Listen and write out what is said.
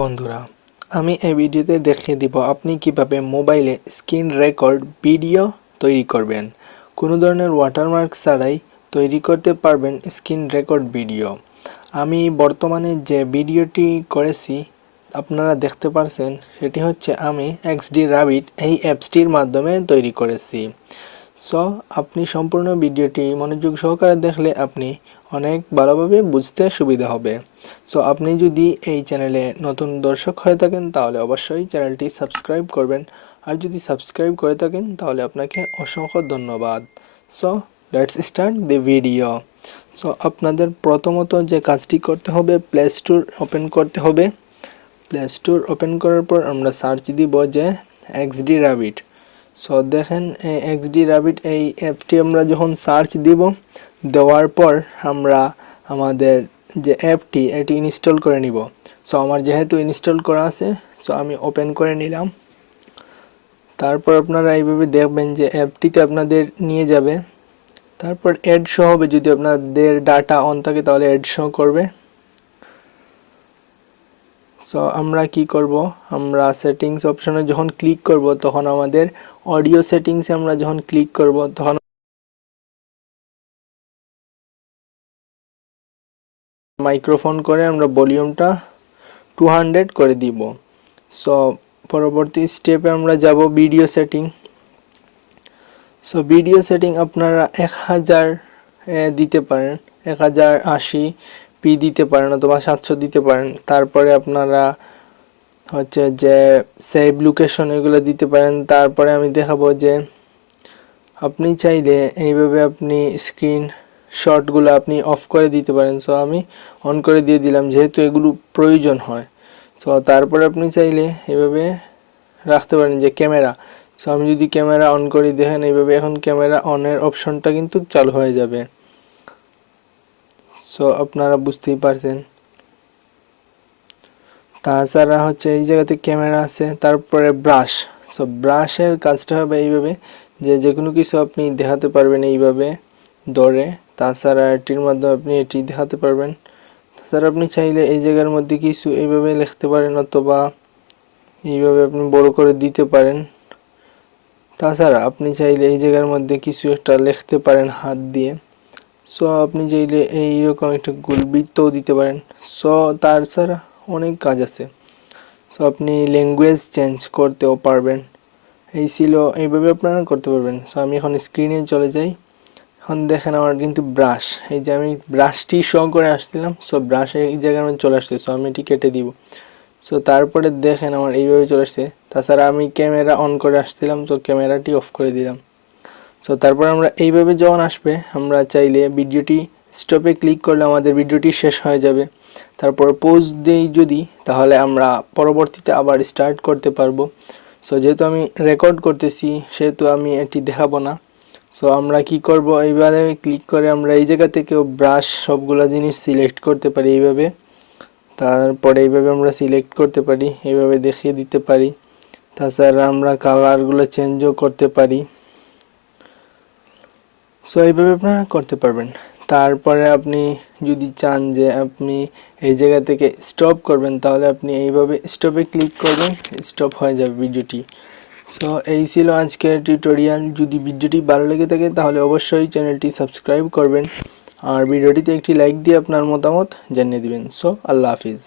বন্ধুরা, আমি এই ভিডিওতে দেখিয়ে দিব আপনি কিভাবে মোবাইলে স্ক্রিন রেকর্ড ভিডিও তৈরি করবেন। কোনো ধরনের ওয়াটারমার্ক ছাড়াই তৈরি করতে পারবেন স্ক্রিন রেকর্ড ভিডিও। আমি বর্তমানে যে ভিডিওটি করেছি আপনারা দেখতে পারছেন, সেটি হচ্ছে আমি XRecorder এই অ্যাপসটির মাধ্যমে তৈরি করেছি। সো আপনি সম্পূর্ণ ভিডিওটি মনোযোগ সহকারে দেখলে আপনি অনেক ভালোভাবে বুঝতে সুবিধা হবে। সো আপনি যদি এই চ্যানেলে নতুন দর্শক হয়ে থাকেন তাহলে অবশ্যই চ্যানেলটি সাবস্ক্রাইব করবেন, আর যদি সাবস্ক্রাইব করে থাকেন তাহলে আপনাকে অসংখ্য ধন্যবাদ। So let's start the video. So আপনাদের প্রথমত যে কাজটি করতে হবে, প্লে স্টোর ওপেন করতে হবে। প্লে স্টোর ওপেন করার পর আমরা সার্চ দিব যে XRecorder। সো দেখেন XRecorder এই অ্যাপটি আমরা যখন সার্চ দিব, দেওয়ার পর আমরা আমাদের যে অ্যাপটি এটি ইনস্টল করে নিব। সো আমার যেহেতু ইনস্টল করা আছে, সো আমি ওপেন করে নিলাম। তারপর আপনারা এইভাবে দেখবেন যে অ্যাপটিতে আপনাদের নিয়ে যাবে। তারপর অ্যাড শো হবে, যদি আপনাদের ডাটা অন থাকে তাহলে অ্যাড শো করবে। সো আমরা কি করব, আমরা সেটিংস অপশনে যখন ক্লিক করব তখন আমাদের অডিও সেটিংসে আমরা যখন ক্লিক করব তখন মাইক্রোফোন করে আমরা ভলিউমটা 200 করে দিব। সো পরবর্তী স্টেপে আমরা যাব video setting. So video setting আপনারা 1000 দিতে পারেন, 1080p দিতে পারেন অথবা 700 দিতে পারেন। তারপরে আপনারা হচ্ছে যে সেভ লোকেশন এগুলো দিতে পারেন। তারপরে আমি দেখাবো যে আপনি চাইলে এইভাবে আপনি স্ক্রিন শটগুলো আপনি অফ করে দিতে পারেন। সো আমি অন করে দিয়ে দিলাম যেহেতু এগুলো প্রয়োজন হয়। সো তারপরে আপনি চাইলে এইভাবে রাখতে পারেন যে ক্যামেরা। সো আমি যদি ক্যামেরা অন করি, দেখেন এইভাবে এখন ক্যামেরা অনের অপশনটা কিন্তু চালু হয়ে যাবে। সো আপনারা বুঝতেই পারছেন। তাছাড়া হচ্ছে এই জায়গাতে ক্যামেরা আছে। তারপরে ব্রাশ। সো ব্রাশের কাজটা হবে এইভাবে যে কোনো কিছু আপনি দেখাতে পারবেন এইভাবে ধরে। তাছাড়া এটির মাধ্যমে আপনি এটি দেখাতে পারবেন। তাছাড়া আপনি চাইলে এই জায়গার মধ্যে কিছু এইভাবে লিখতে পারেন অথবা এইভাবে আপনি বড় করে দিতে পারেন। তাছাড়া আপনি চাইলে এই জায়গার মধ্যে কিছু একটা লিখতে পারেন হাত দিয়ে। সো আপনি চাইলে এইরকম একটা গোলবৃত্তও দিতে পারেন। সো তাছাড়া অনেক কাজ আছে। সো আপনি ল্যাঙ্গুয়েজ চেঞ্জ করতেও পারবেন। এই ছিল, এইভাবে আপনারা করতে পারবেন। সো আমি এখন স্ক্রিনে চলে যাই। এখন দেখেন আমার কিন্তু ব্রাশ, এই যে আমি ব্রাশটি শো করে আসছিলাম। সো ব্রাশ এই জায়গায় আমি চলে আসছে। সো আমি এটি কেটে দিব। সো তারপরে দেখেন আমার এইভাবে চলে আসছে। তাছাড়া আমি ক্যামেরা অন করে আসছিলাম, তো ক্যামেরাটি অফ করে দিলাম। সো তারপর আমরা এইভাবে যখন আসবে, আমরা চাইলে ভিডিওটি স্টপে ক্লিক করলে আমাদের ভিডিওটি শেষ হয়ে যাবে। তারপর পজ দেই যদি, তাহলে আমরা পরবর্তীতে আবার স্টার্ট করতে পারবো। সো যেহেতু আমি রেকর্ড করতেছি সেহেতু আমি এটি দেখাবো না। সো আমরা কি করব, এইভাবে ক্লিক করে আমরা এই জায়গা থেকেও ব্রাশ সবগুলা জিনিস সিলেক্ট করতে পারি এইভাবে। তারপরে এইভাবে আমরা সিলেক্ট করতে পারি, এইভাবে দেখিয়ে দিতে পারি। তাছাড়া আমরা কালারগুলো চেঞ্জও করতে পারি। সো এইভাবে আপনারা করতে পারবেন। তারপরে আপনি যদি চান যে আপনি এই জায়গা থেকে স্টপ করবেন, তাহলে আপনি এইভাবে স্টপে ক্লিক করবেন, স্টপ হয়ে যাবে ভিডিওটি। সো এই ছিল আজকের টিউটোরিয়াল। যদি ভিডিওটি ভালো লেগে থাকে তাহলে অবশ্যই চ্যানেলটি সাবস্ক্রাইব করবেন, আর ভিডিওটিতে একটি লাইক দিয়ে আপনার মতামত জানিয়ে দিবেন। সো আল্লাহ হাফিজ।